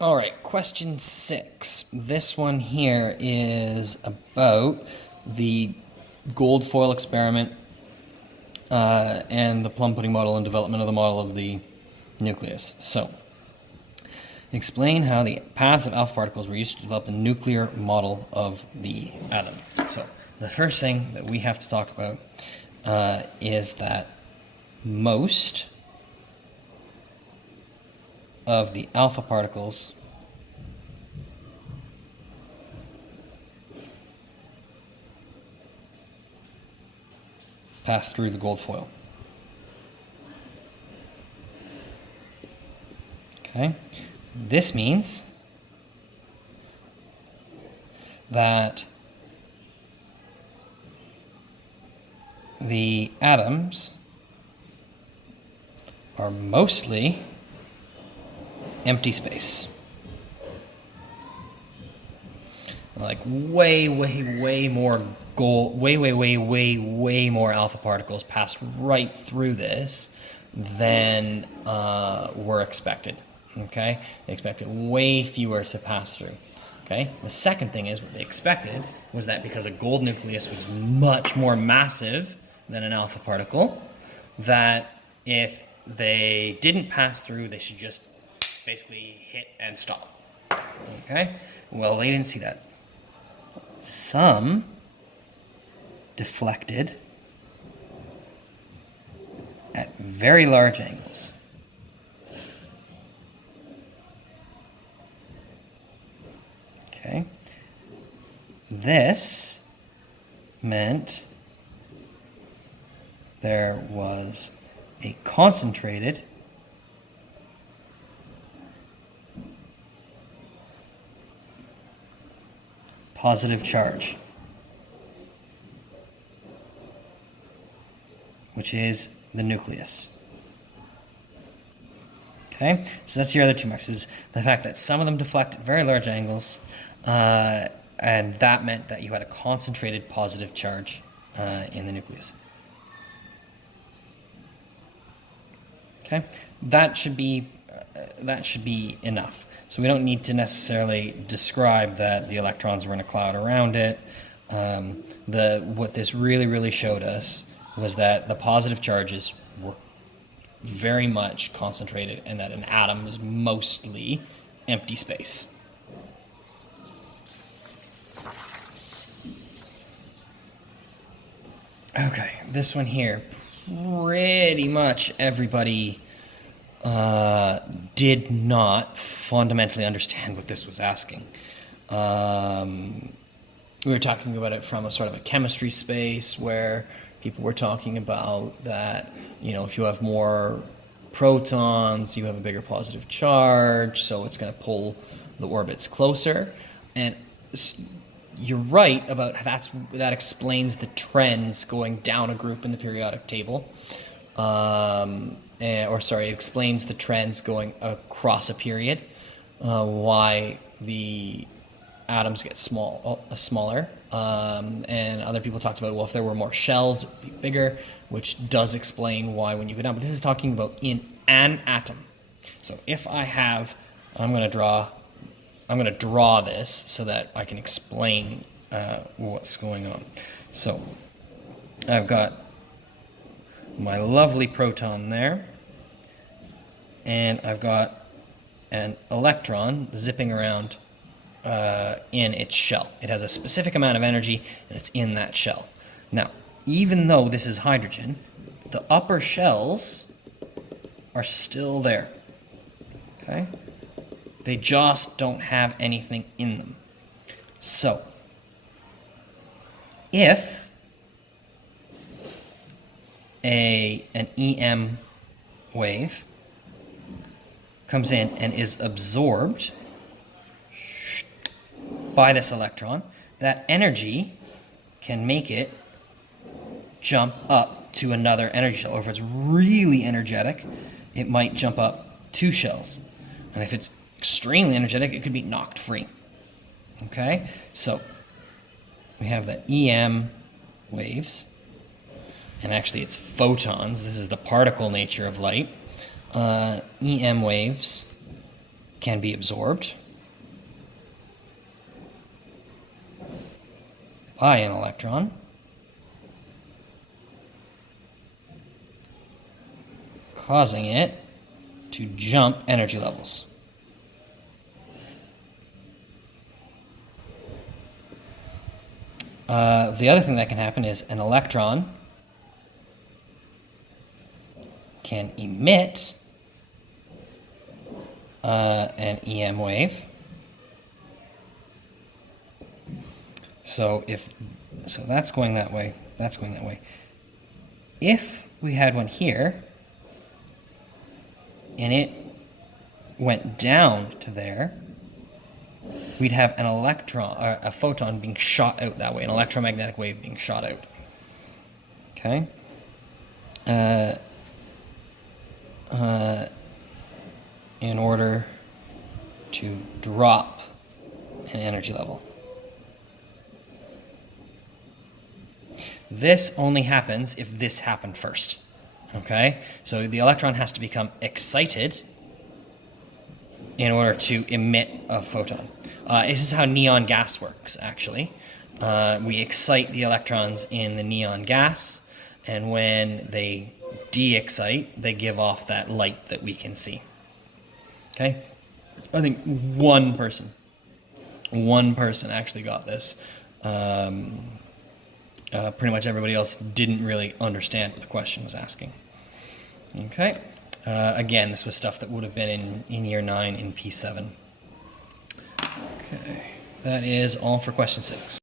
All right, question 6. This one here is about the gold foil experiment and the plum pudding model and development of the model of the nucleus. So, explain how the paths of alpha particles were used to develop the nuclear model of the atom. So, the first thing that we have to talk about is that most of the alpha particles pass through the gold foil. Okay, this means that the atoms are mostly empty space. Like way more gold, way more alpha particles pass right through this than were expected. Okay, they expected way fewer to pass through. Okay, the second thing is what they expected was that because a gold nucleus was much more massive than an alpha particle, that if they didn't pass through, they should just basically hit and stop. Okay, well, they didn't see that. Some deflected at very large angles. Okay, this meant there was a concentrated positive charge, which is the nucleus. Okay, so that's your other two marks, is the fact that some of them deflect at very large angles, and that meant that you had a concentrated positive charge in the nucleus. Okay, that should be enough. So we don't need to necessarily describe that the electrons were in a cloud around it. What this really showed us was that the positive charges were very much concentrated and that an atom is mostly empty space. Okay, this one here, pretty much everybody did not fundamentally understand what this was asking. We were talking about it from a sort of a chemistry space where people were talking about that, if you have more protons, you have a bigger positive charge, so it's going to pull the orbits closer. And you're right about that explains the trends going down a group in the periodic table. It explains the trends going across a period, why the atoms get smaller. And other people talked about, well, if there were more shells, it would be bigger, which does explain why when you go down. But this is talking about in an atom. So if I have, I'm going to draw this so that I can explain what's going on. So I've got my lovely proton there, and I've got an electron zipping around in its shell. It has a specific amount of energy, and it's in that shell. Now, even though this is hydrogen, the upper shells are still there. Okay? They just don't have anything in them. So, if an EM wave comes in and is absorbed by this electron, that energy can make it jump up to another energy shell. Or if it's really energetic, it might jump up 2 shells. And if it's extremely energetic, it could be knocked free. Okay? So, we have the EM waves. And actually it's photons. This is the particle nature of light. EM waves can be absorbed by an electron, causing it to jump energy levels. The other thing that can happen is an electron can emit an EM wave. So that's going that way, that's going that way. If we had one here, and it went down to there, we'd have an electron, or a photon being shot out that way, an electromagnetic wave being shot out. Okay? In order to drop an energy level. This only happens if this happened first. Okay? So the electron has to become excited in order to emit a photon. This is how neon gas works, actually. We excite the electrons in the neon gas, and when they de-excite, they give off that light that we can see. Okay? I think one person actually got this. Pretty much everybody else didn't really understand what the question was asking. Okay? Again, this was stuff that would have been in year 9 in P7. Okay. That is all for question 6.